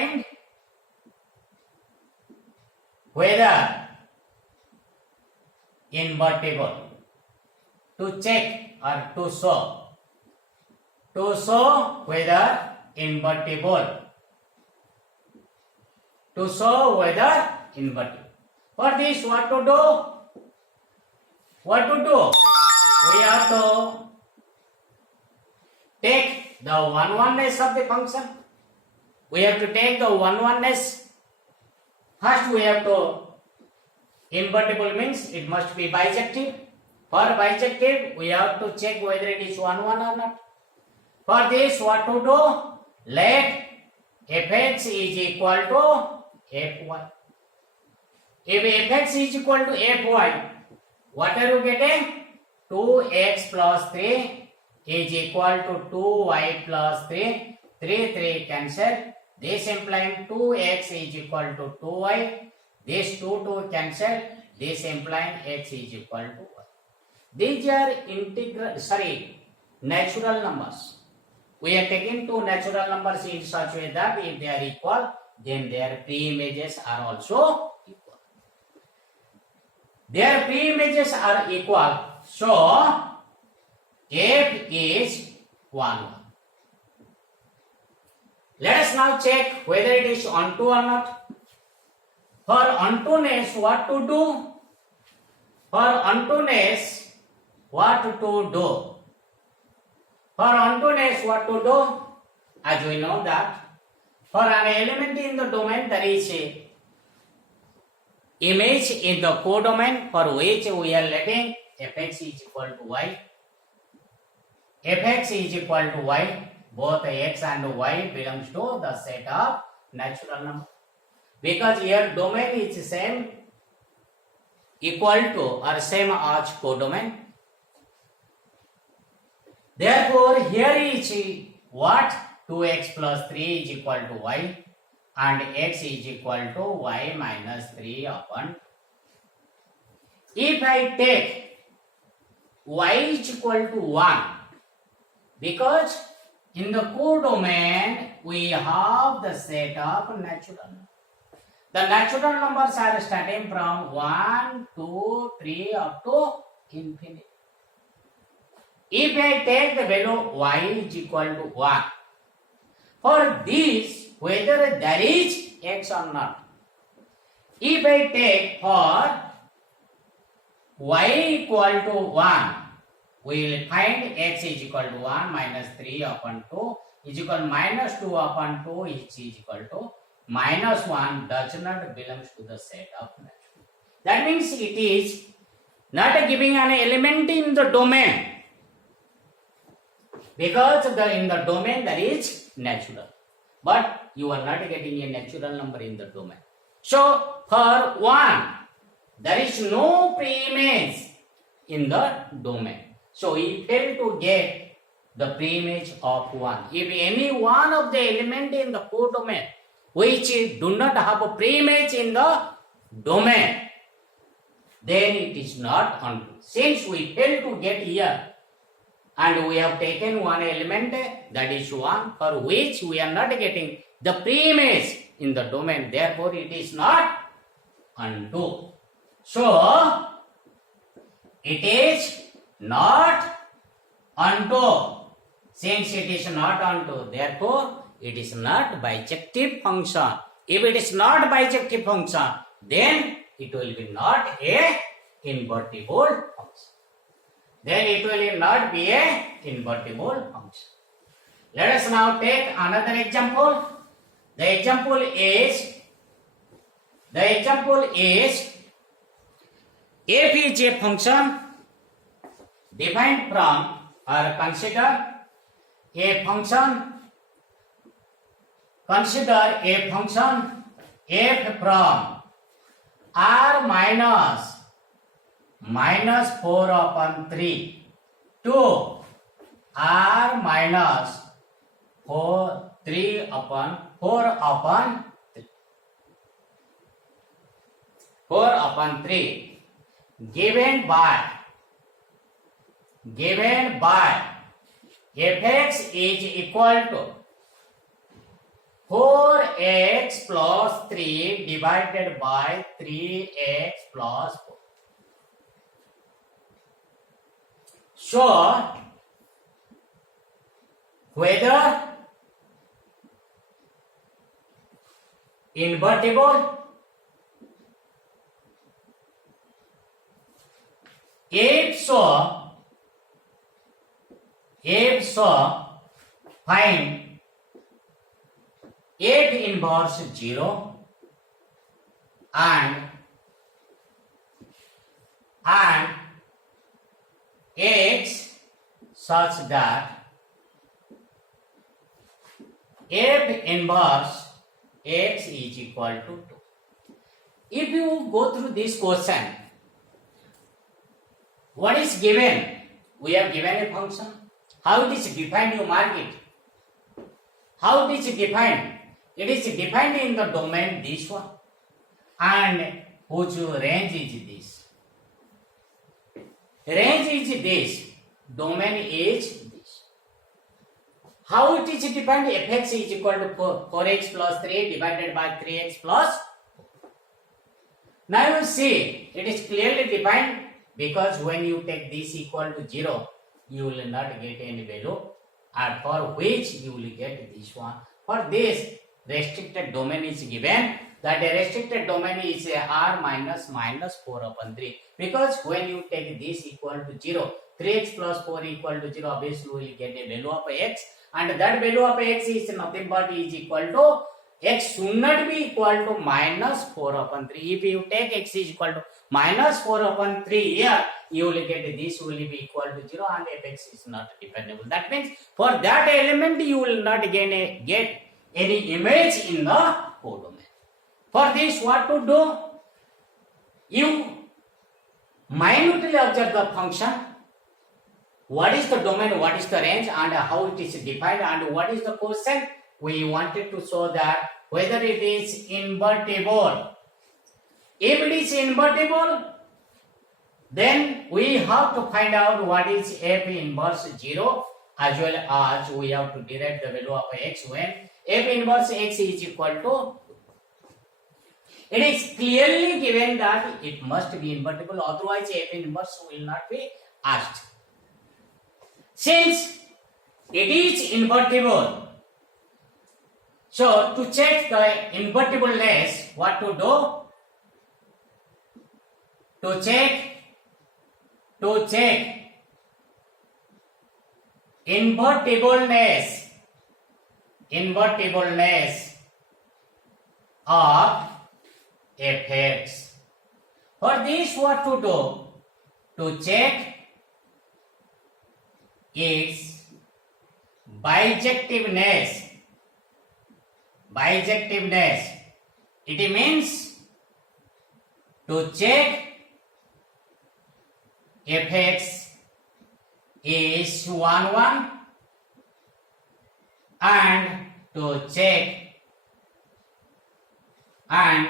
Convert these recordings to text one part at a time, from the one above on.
find whether invertible, to check or to show whether invertible, to show whether invertible. For this, what to do? We have to take the one-oneness of the function. We have to take the one-oneness. First, we have to, invertible means it must be bijective. For bijective, we have to check whether it is 1, 1 or not. For this, what to do? Let fx is equal to fy. If fx is equal to fy, what are you getting? 2x plus 3 is equal to 2y plus 3. 3 cancel. This implying 2x is equal to 2y. This 2 cancel. This implying x is equal to y. These are natural numbers. We are taking two natural numbers in such way that if they are equal, then their pre-images are also equal. Their pre-images are equal, so f is 1, 1. Let us now check whether it is onto or not. For ontoness, what to do? For ontoness, what to do? For ontoness, what to do? As we know that for an element in the domain, there is a image in the codomain for which we are letting fx is equal to y. Fx is equal to y. Both x and y belongs to the set of natural number. Because here domain is same, equal to or same as codomain. Therefore, here is what? 2x plus 3 is equal to y and x is equal to y minus 3 upon. If I take y is equal to 1, because in the codomain we have the set of natural numbers. The natural numbers are starting from 1, 2, 3 up to infinity. If I take the value y is equal to 1, for this, whether there is x or not, if I take for y equal to 1, we will find x is equal to 1 minus 3 upon 2 is equal to minus 2 upon 2 is equal to minus 1 does not belongs to the set of natural. That means it is not giving an element in the domain. Because in the domain there is natural, but you are not getting a natural number in the domain. So for 1, there is no preimage in the domain. So we fail to get the preimage of 1. If any one of the element in the codomain which do not have a preimage in the domain, then it is not onto. Since we fail to get here, and we have taken one element, that is 1, for which we are not getting the preimage in the domain, therefore it is not onto. So it is not onto. Since it is not onto, therefore it is not bijective function. If it is not bijective function, then it will be not a invertible function. Then it will not be a invertible function. Let us now take another example. The example is f is a function defined from, or consider a function f from r minus 4 upon 3 to r minus 4 upon 3 given by fx is equal to 4x x plus 3 divided by 3x plus 4. So, whether invertible, if so, find f inverse 0 and x such that f inverse x is equal to 2. If you go through this question, what is given? We have given a function. How it is defined? You mark it. How it is defined? It is defined in the domain this one, and whose range is this. Range is this. Domain is this. How it is defined? Fx is equal to 4x plus 3 divided by 3x plus 4. Now you see, it is clearly defined, because when you take this equal to 0, you will not get any value, and for which you will get this one. For this, restricted domain is given, that the restricted domain is r minus 4 upon 3, because when you take this equal to 0, 3x plus 4 equal to 0, obviously you will get a value of x, and that value of x is nothing but is equal to, x should not be equal to minus 4 upon 3. If you take x is equal to minus 4 upon 3 here, you will get this will be equal to 0, and fx is not dependable. That means for that element you will not get any image in the codomain. For this, what to do? You minutely observe the function. What is the domain, what is the range, and how it is defined, and what is the question? We wanted to show that whether it is invertible. If it is invertible, then we have to find out what is f inverse 0, as well as we have to derive the value of x when f inverse x is equal to. It is clearly given that it must be invertible, otherwise f inverse will not be asked. Since it is invertible, so to check the invertibleness, what to do? To check invertibleness of fx. For this, what to do? To check its bijectiveness. It means to check fx is 1 1, and to check and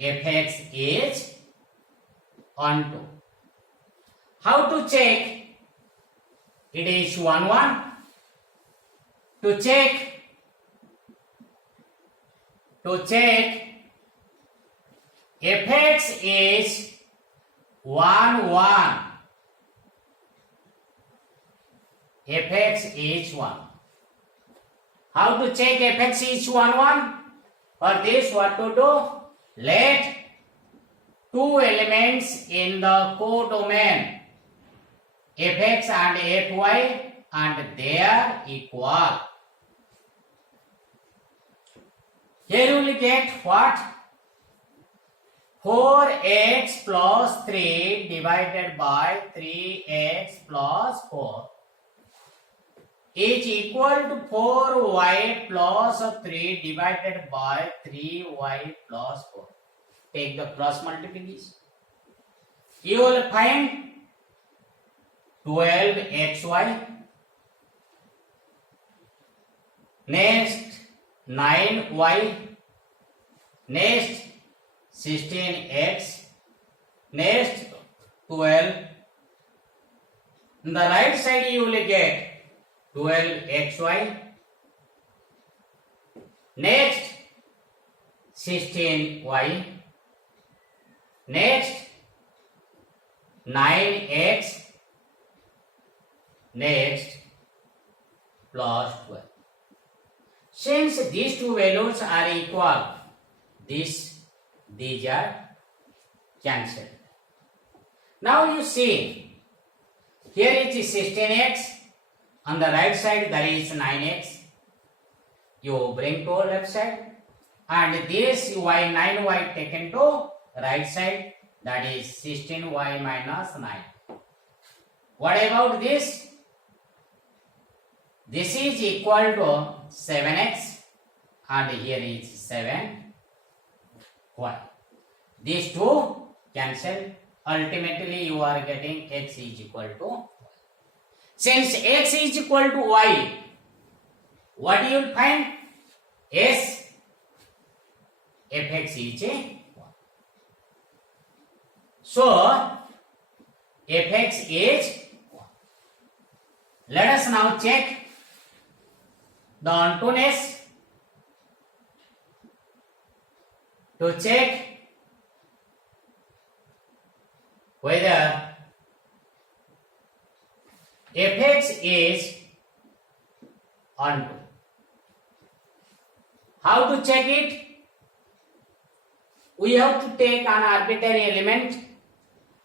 fx is 1 2. How to check it is 1 1? To check fx is 1 1. Fx is 1. How to check fx is 1 1? For this, what to do? Let two elements in the codomain fx and fy, and they are equal. Here you will get what? 4x plus 3 divided by 3x plus 4 is equal to 4y plus 3 divided by 3y plus 4. Take the cross multiplication. You will find 12xy. Next 9y. Next 16x. Next 12. On the right side you will get 12xy next 16y, next 9x, next plus 12. Since these two values are equal, these are cancelled. Now you see, here is 16x, on the right side there is 9x. You bring to left side, and this y 9y taken to right side, that is 16y minus 9. What about this? This is equal to 7x, and here is 7y. These two cancel. Ultimately, you are getting x is equal to y. Since x is equal to y, what you will find? S fx is y. So, fx is y. Let us now check the ontoness. To check whether fx is onto. How to check it? We have to take an arbitrary element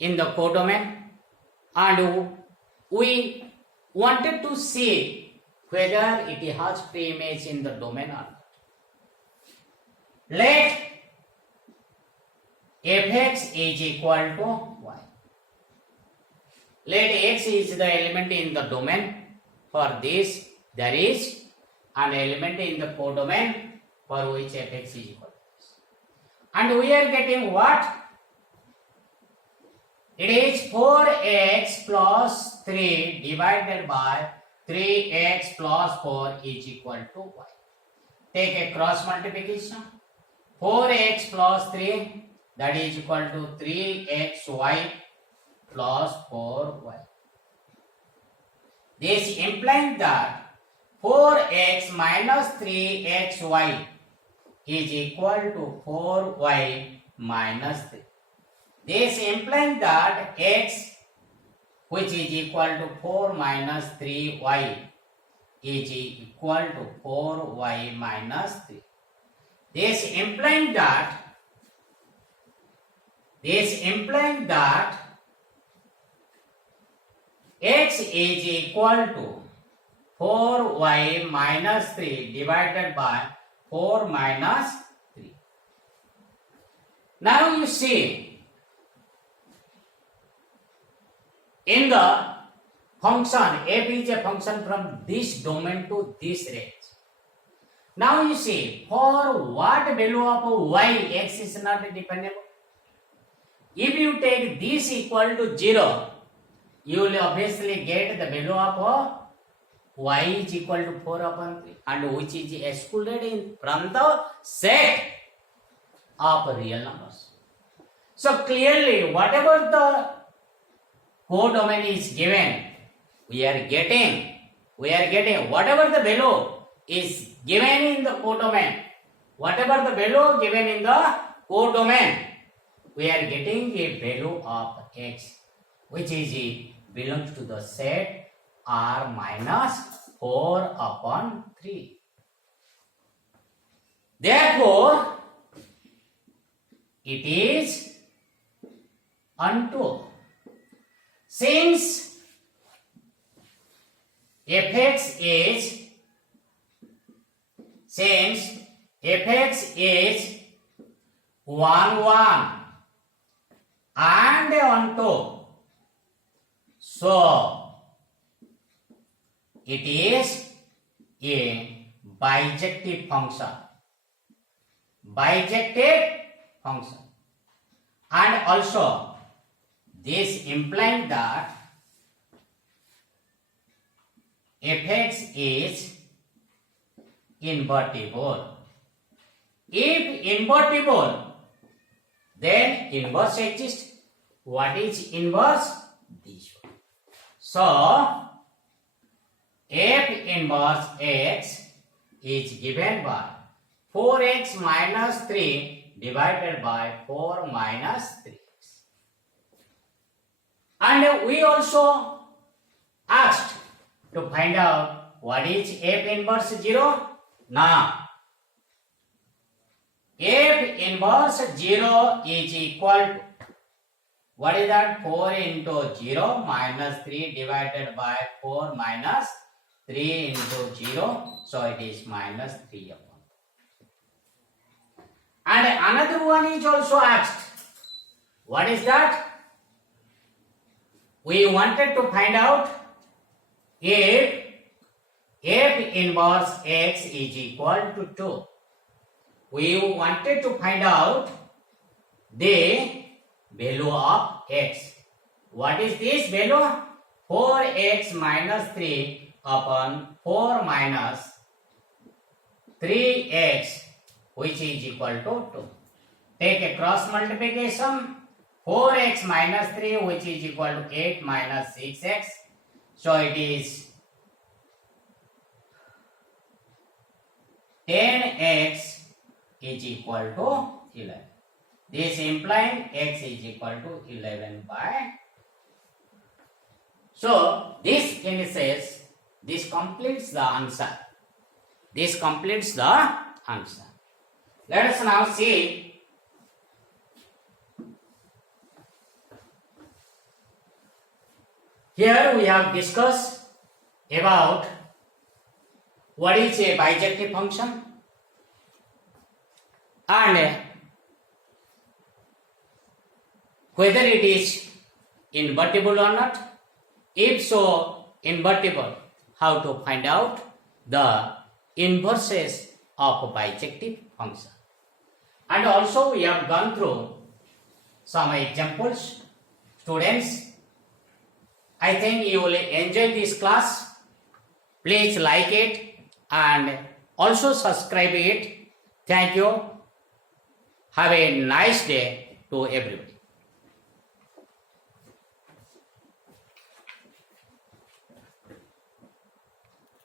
in the codomain, and we wanted to see whether it has preimage in the domain or not. Let fx is equal to y. Let x is the element in the domain. For this, there is an element in the codomain for which fx is equal to this. And we are getting what? It is 4x plus 3 divided by 3x plus 4 is equal to y. Take a cross multiplication. 4x plus 3, that is equal to 3xy plus 4y. This implies that 4x minus 3xy is equal to 4y minus 3. This implies that x, which is equal to 4 minus 3y, is equal to 4y minus 3. This implies that x is equal to 4y minus 3 divided by 4 minus 3. Now you see, in the function, f is a function from this domain to this range. Now you see, for what value of y, x is not dependable. If you take this equal to 0, you will obviously get the value of y is equal to 4 upon 3, and which is excluded from the set of real numbers. So clearly, whatever the codomain is given, we are getting whatever the value is given in the codomain, whatever the value given in the codomain, we are getting a value of x, which is belongs to the set R minus 4 upon 3. Therefore, it is onto. Since fx is 1 1 and onto, so it is a bijective function. And also this implies that fx is invertible. If invertible, then inverse exists. What is inverse? This one. So f inverse x is given by 4x minus 3 divided by 4 minus 3x. And we also asked to find out what is f inverse 0. Now, f inverse 0 is equal to, what is that? 4 into 0 minus 3 divided by 4 minus 3 into 0. So it is minus 3 upon. And another one is also asked. What is that? We wanted to find out if f inverse x is equal to 2. We wanted to find out the value of x. What is this value? 4x minus 3 upon 4 minus 3x, which is equal to 2. Take a cross multiplication. 4x minus 3, which is equal to 8 minus 6x. So it is 10x is equal to 11. This implying x is equal to 11 by. So this indicates, this completes the answer. This completes the answer. Let us now see here we have discussed about what is a bijective function and whether it is invertible or not. If so, invertible, how to find out the inverses of a bijective function. And also we have gone through some examples. Students, I think you will enjoy this class. Please like it and also subscribe it. Thank you. Have a nice day to everybody.